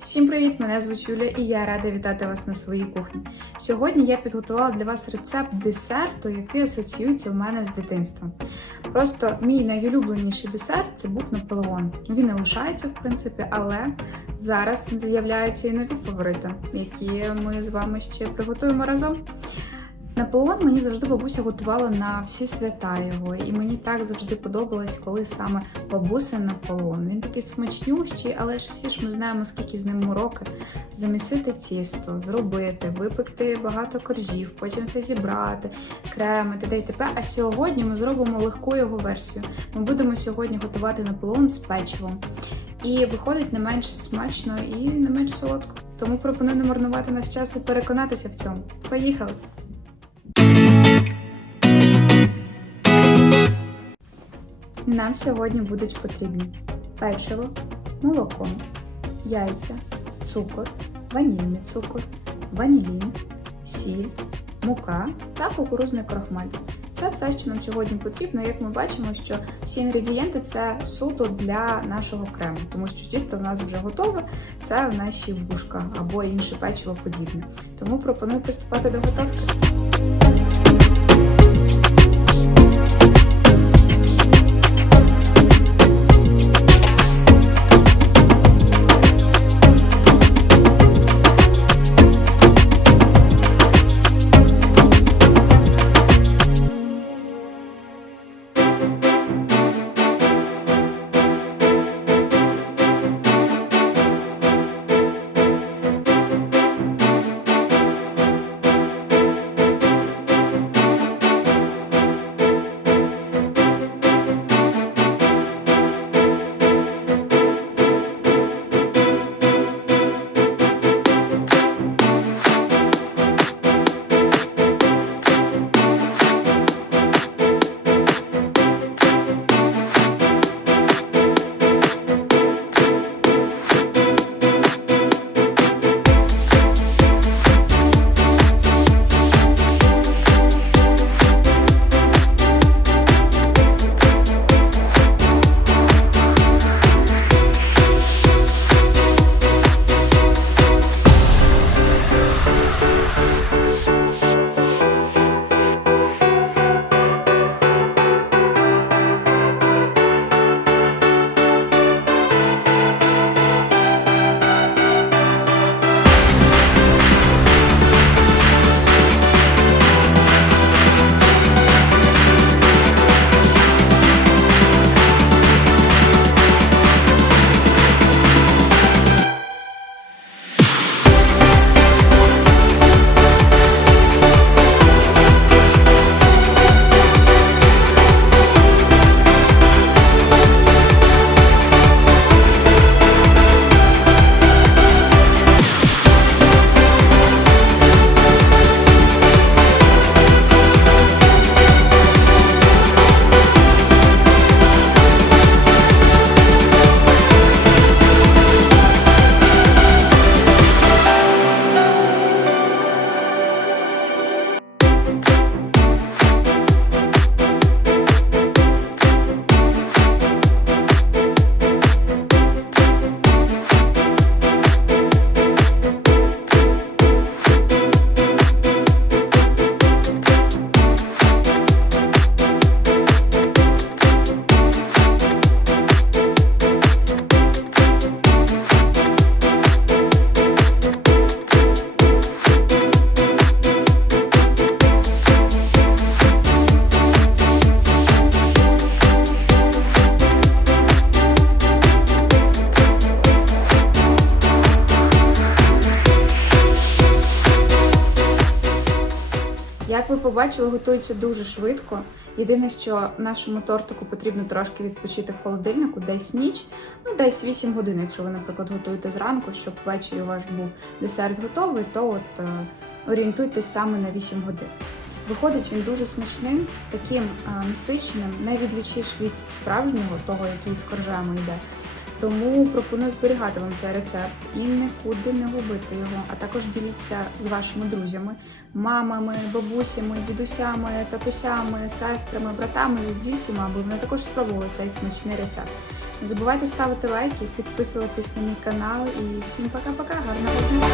Всім привіт! Мене звуть Юля і я рада вітати вас на своїй кухні. Сьогодні я підготувала для вас рецепт десерту, який асоціюється в мене з дитинством. Просто мій найулюбленіший десерт це був Наполеон. Він не лишається, в принципі, але зараз з'являються і нові фаворити, які ми з вами ще приготуємо разом. Наполеон мені завжди бабуся готувала на всі свята його, і мені так завжди подобалось, коли саме бабусин Наполеон. Він такий смачнющий, але ж всі ж ми знаємо, скільки з ним мороки. Замісити тісто, зробити, випекти багато коржів, потім все зібрати, креми, т.д. і т.п. А сьогодні ми зробимо легку його версію. Ми будемо сьогодні готувати Наполеон з печивом. І виходить не менш смачно і не менш солодко. Тому пропоную не марнувати наш час і переконатися в цьому. Поїхали! Нам сьогодні будуть потрібні печиво, молоко, яйця, цукор, ванільний цукор, ванілін, сіль, мука та кукурузний крохмаль. Це все, що нам сьогодні потрібно. Як ми бачимо, що всі інгредієнти це суто для нашого крему, тому що тісто в нас вже готове, це в наші вушка або інше печиво подібне. Тому пропоную приступати до готовки. Побачили, готується дуже швидко. Єдине, що нашому тортику потрібно трошки відпочити в холодильнику, десь ніч, ну десь 8 годин, якщо ви, наприклад, готуєте зранку, щоб ввечері ваш був десерт готовий, то от е, орієнтуйтесь саме на 8 годин. Виходить він дуже смачним, таким е, насиченим, не відлічиш від справжнього, того, який з коржами йде. Тому пропоную зберігати вам цей рецепт і нікуди не губити його. А також діліться з вашими друзями, мамами, бабусями, дідусями, татусями, сестрами, братами, дідусями, аби вони також спробували цей смачний рецепт. Не забувайте ставити лайки, підписуватись на мій канал і всім пока-пока, гарного дня!